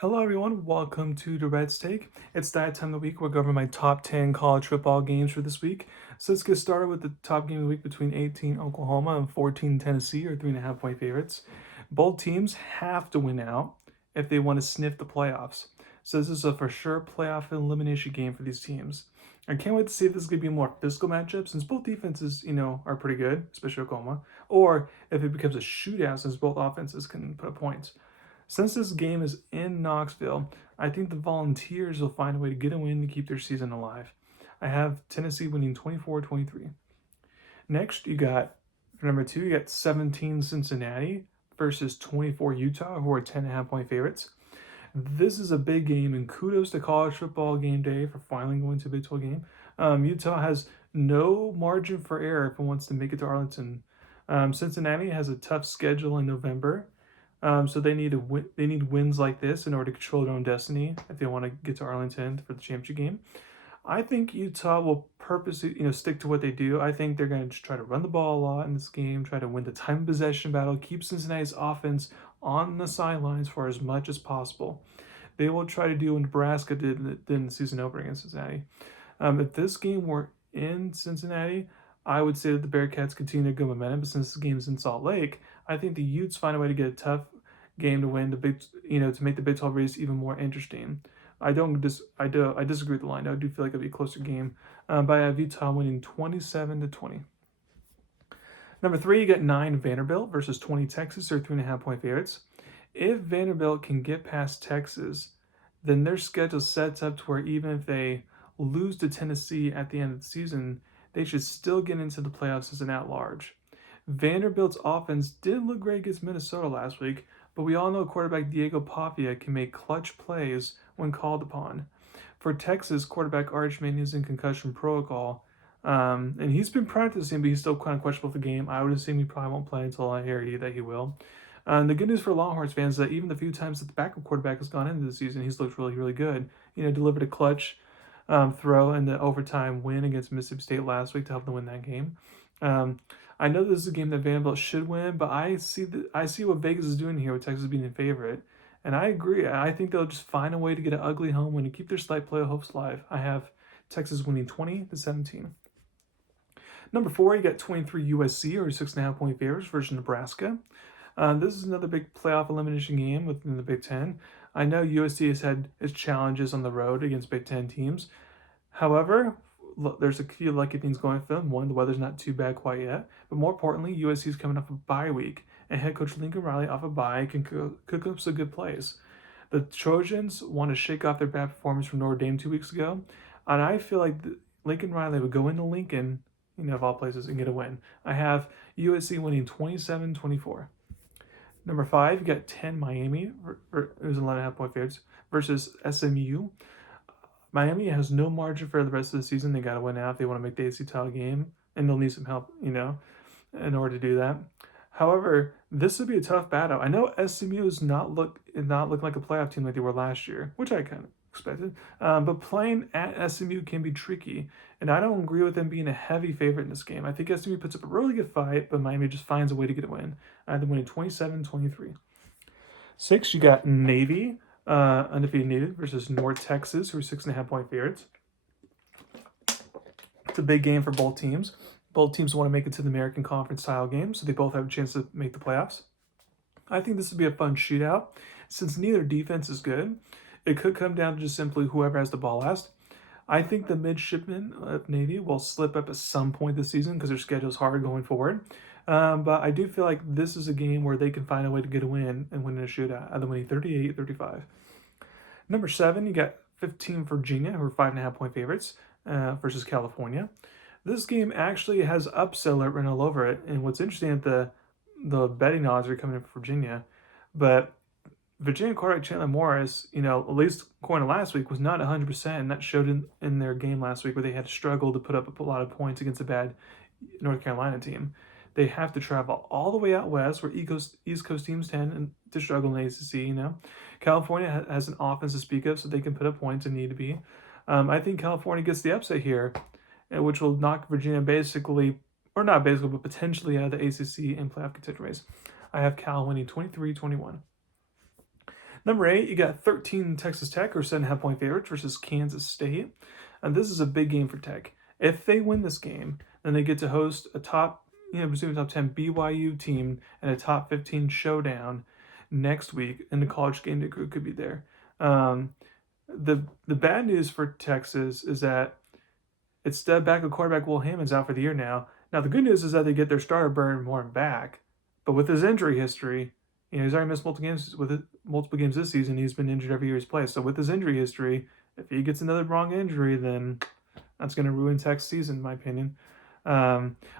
Hello, everyone. Welcome to Durrett's Take. It's that time of the week. We're going over my top 10 college football games for this week. So let's get started with the top game of the week between 18 Oklahoma and 14 Tennessee, or 3.5 point favorites. Both teams have to win out if they want to sniff the playoffs. So this is a for sure playoff elimination game for these teams. I can't wait to see if this is going to be a more physical matchup since both defenses, are pretty good, especially Oklahoma, or if it becomes a shootout since both offenses can put up points. Since this game is in Knoxville, I think the Volunteers will find a way to get a win to keep their season alive. I have Tennessee winning 24-23. Next, you got, for number two, you got 17 Cincinnati versus 24 Utah, who are 10.5 point favorites. This is a big game, and kudos to college football game day for finally going to a Big 12 game. Utah has no margin for error if it wants to make it to Arlington. Cincinnati has a tough schedule in November, so they need wins like this in order to control their own destiny if they want to get to Arlington for the championship game. I think Utah will purposely, stick to what they do. I think they're going to try to run the ball a lot in this game, try to win the time of possession battle, keep Cincinnati's offense on the sidelines for as much as possible. They will try to do what Nebraska did in the season opener against Cincinnati. If this game were in Cincinnati, I would say that the Bearcats continue their good momentum. But since the game is in Salt Lake, I think the Utes find a way to get a tough game to win to make the Big 12 race even more interesting. I disagree with the line. I do feel like it'll be a closer game, but I have Utah winning 27-20. Number three, you got 9 Vanderbilt versus 20 Texas, or 3.5 point favorites. If Vanderbilt can get past Texas, then their schedule sets up to where even if they lose to Tennessee at the end of the season, they should still get into the playoffs as an at-large. Vanderbilt's offense did look great against Minnesota last week, but we all know quarterback Diego Papia can make clutch plays when called upon. For Texas, quarterback Arch Manning is in concussion protocol, and he's been practicing, but he's still kind of questionable for the game. I would assume he probably won't play until I hear that he will. The good news for Longhorns fans is that even the few times that the backup quarterback has gone into the season, he's looked really, really good. Delivered a clutch throw in the overtime win against Mississippi State last week to help them win that game. I know this is a game that Vanderbilt should win, but I see what Vegas is doing here with Texas being in favorite, and I agree. I think they'll just find a way to get an ugly home win and keep their slight playoff hopes alive. I have Texas winning 20-17. Number four, you got 23 USC, or 6.5 point favorites versus Nebraska. This is another big playoff elimination game within the Big Ten. I know USC has had its challenges on the road against Big Ten teams. However, there's a few lucky things going for them. One, the weather's not too bad quite yet. But more importantly, USC is coming off a bye week, and head coach Lincoln Riley off a bye can cook up some good plays. The Trojans want to shake off their bad performance from Notre Dame 2 weeks ago, and I feel like Lincoln Riley would go into Lincoln, of all places, and get a win. I have USC winning 27-24. Number five, you got 10 Miami, it was 11.5 point favorites, versus SMU. Miami has no margin for the rest of the season. They got to win out if they want to make the AC title game, and they'll need some help, in order to do that. However, this would be a tough battle. I know SMU is not look like a playoff team like they were last year, which I kind of expected. But playing at SMU can be tricky, and I don't agree with them being a heavy favorite in this game. I think SMU puts up a really good fight, but Miami just finds a way to get a win. I have them winning 27-23. Six, you got Navy, undefeated Navy versus North Texas, who are 6.5 point favorites. It's a big game for both teams. Both teams want to make it to the American Conference title game, so they both have a chance to make the playoffs. I think this would be a fun shootout. Since neither defense is good, it could come down to just simply whoever has the ball last. I think the midshipmen of Navy will slip up at some point this season because their schedule is hard going forward. But I do feel like this is a game where they can find a way to get a win and win in a shootout, either winning 38-35. Number seven, you got 15 Virginia, who are 5.5 point favorites, versus California. This game actually has upset alert written all over it, and what's interesting that the betting odds are coming in for Virginia, but Virginia quarterback Chandler Morris, at least according to last week, was not 100%, and that showed in their game last week where they had to struggle to put up a lot of points against a bad North Carolina team. They have to travel all the way out west where East Coast teams tend to struggle in the ACC, California has an offense to speak of, so they can put up points and need to be. I think California gets the upset here, which will knock Virginia basically, or not basically, but potentially out of the ACC and playoff contender race. I have Cal winning 23-21. Number 8, you got 13 Texas Tech, or 7.5 point favorites versus Kansas State. And this is a big game for Tech. If they win this game, then they get to host a presumably top 10 BYU team and a top 15 showdown next week, and the college game day crew could be there. Um, the bad news for Texas is that it's the backup quarterback Will Hammond's out for the year now. Now the good news is that they get their starter Burn Warren back, but with his injury history, he's already missed multiple games this season. He's been injured every year he's played. So with his injury history, if he gets another wrong injury, then that's going to ruin Tech's season, in my opinion.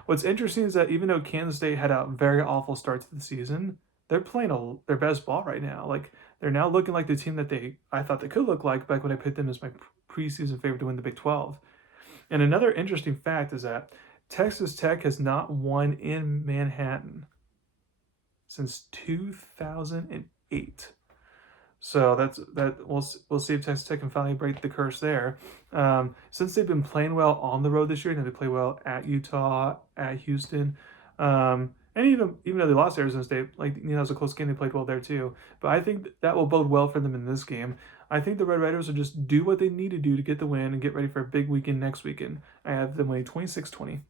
What's interesting is that even though Kansas State had a very awful start to the season, they're playing their best ball right now. Like, they're now looking like the team that I thought they could look like back when I picked them as my preseason favorite to win the Big 12. And another interesting fact is that Texas Tech has not won in Manhattan since 2008. So we'll see if Texas Tech can finally break the curse there. Since they've been playing well on the road this year, they play well at Utah, at Houston, and even though they lost to Arizona State, it was a close game. They played well there too. But I think that will bode well for them in this game. I think the Red Raiders will just do what they need to do to get the win and get ready for a big weekend next weekend. I have them winning 26-20.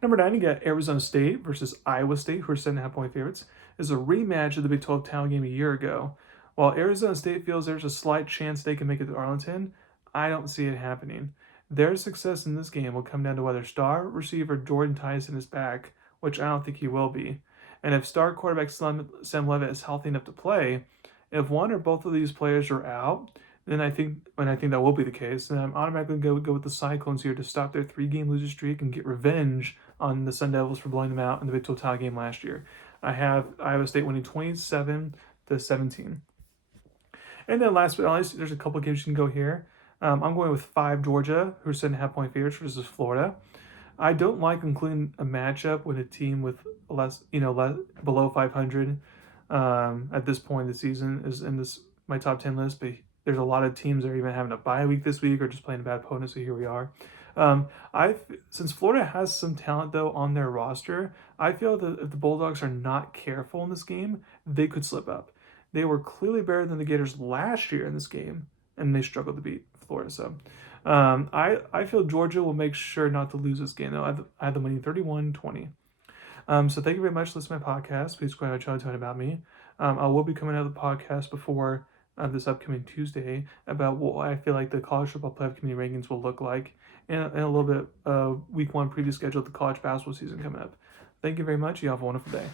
Number 9, you got Arizona State versus Iowa State, who are 7.5-point favorites. This is a rematch of the Big 12 title game a year ago. While Arizona State feels there's a slight chance they can make it to Arlington, I don't see it happening. Their success in this game will come down to whether star receiver Jordan Tyson is back, which I don't think he will be. And if star quarterback Sam Levitt is healthy enough to play, if one or both of these players are out, then I think that will be the case, then I'm automatically going to go with the Cyclones here to stop their 3-game losing streak and get revenge on the Sun Devils for blowing them out in the Big 12 title game last year. I have Iowa State winning 27-17. And then last but not least, there's a couple of games you can go here. I'm going with 5 Georgia, who are 7.5-point favorites versus Florida. I don't like including a matchup with a team with below 500 at this point in the season is in my top 10 list, but there's a lot of teams that are even having a bye week this week or just playing a bad opponent, so here we are. Since Florida has some talent though on their roster, I feel that if the Bulldogs are not careful in this game, they could slip up. They were clearly better than the Gators last year in this game, and they struggled to beat Florida. So I feel Georgia will make sure not to lose this game, though. I have them winning 31-20. So thank you very much for listening to my podcast. Please go ahead and tell about me. I will be coming out of the podcast before this upcoming Tuesday about what I feel like the college football playoff committee rankings will look like, and a little bit of week 1 preview schedule of the college basketball season coming up. Thank you very much. You have a wonderful day.